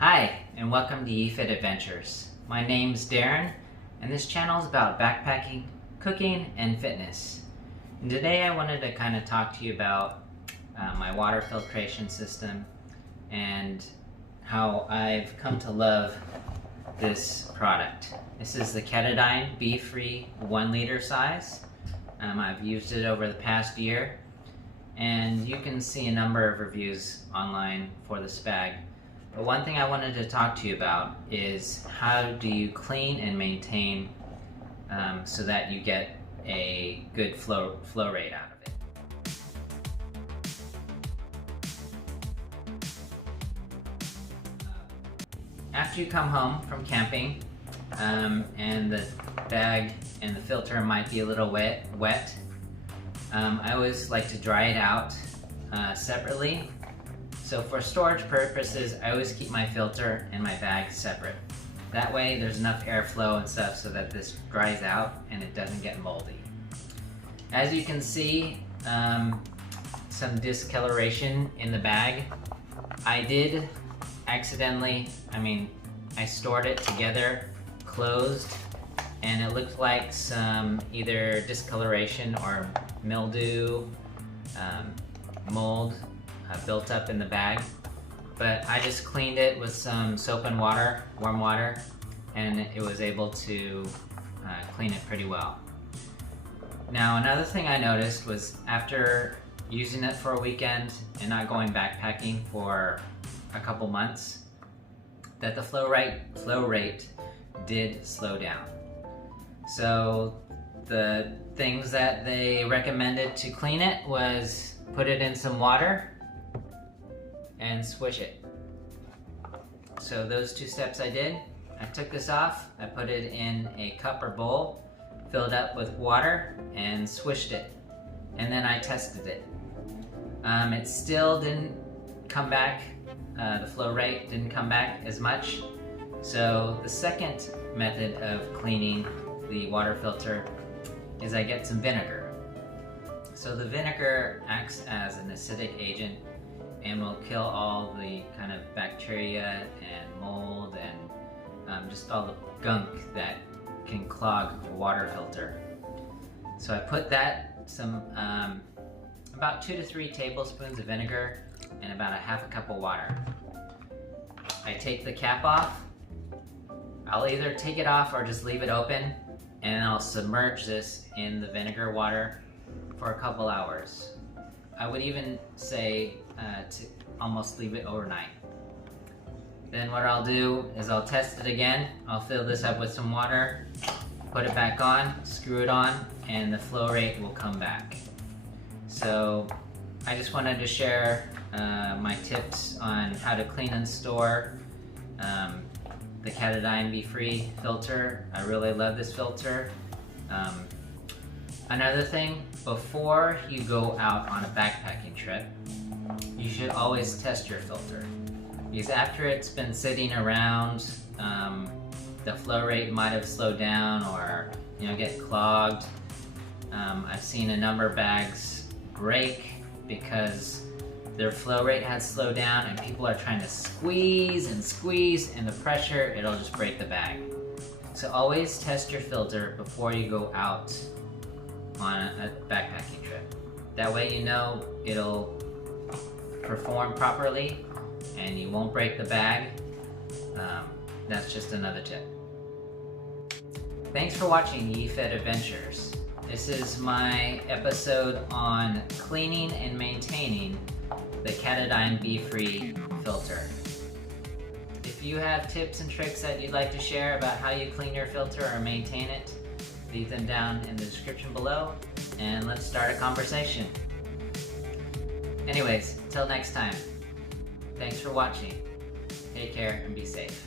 Hi, and welcome to YeFit Adventures. My name's Darren, and this channel is about backpacking, cooking, and fitness. And today I wanted to kind of talk to you about my water filtration system and how I've come to love this product. This is the Katadyn Befree 1 liter size. I've used it over the past year, and you can see a number of reviews online for this bag. But one thing I wanted to talk to you about is how do you clean and maintain so that you get a good flow rate out of it. After you come home from camping and the bag and the filter might be a little wet, I always like to dry it out separately. So for storage purposes, I always keep my filter and my bag separate. That way there's enough airflow and stuff so that this dries out and it doesn't get moldy. As you can see, some discoloration in the bag. I did accidentally, I stored it together, closed, and it looked like some either discoloration or mildew, mold built up in the bag. But I just cleaned it with some soap and water, warm water, and it was able to clean it pretty well. Now another thing I noticed was after using it for a weekend and not going backpacking for a couple months, that the flow rate did slow down. So the things that they recommended to clean it was put it in some water and swish it. So those two steps I did. I took this off, I put it in a cup or bowl, filled up with water, and swished it. And then I tested it. It still didn't come back, the flow rate didn't come back as much. So the second method of cleaning the water filter is I get some vinegar. So the vinegar acts as an acidic agent and will kill all the kind of bacteria and mold and just all the gunk that can clog the water filter. So I put that, about 2 to 3 tablespoons of vinegar and about a half a cup of water. I take the cap off. I'll either take it off or just leave it open, and I'll submerge this in the vinegar water for a couple hours. I would even say to almost leave it overnight. Then what I'll do is I'll test it again. I'll fill this up with some water, put it back on, screw it on, and the flow rate will come back. So I just wanted to share my tips on how to clean and store the Katadyn Befree filter. I really love this filter. Another thing, before you go out on a backpacking trip, you should always test your filter. Because after it's been sitting around, the flow rate might have slowed down or get clogged. I've seen a number of bags break because their flow rate has slowed down and people are trying to squeeze and the pressure, it'll just break the bag. So always test your filter before you go out on a backpacking trip. That way you know it'll perform properly and you won't break the bag. That's just another tip. Thanks for watching YeFit Adventures. This is my episode on cleaning and maintaining the Katadyn Befree filter. If you have tips and tricks that you'd like to share about how you clean your filter or maintain it, leave them down in the description below and let's start a conversation. Anyways, till next time, thanks for watching. Take care and be safe.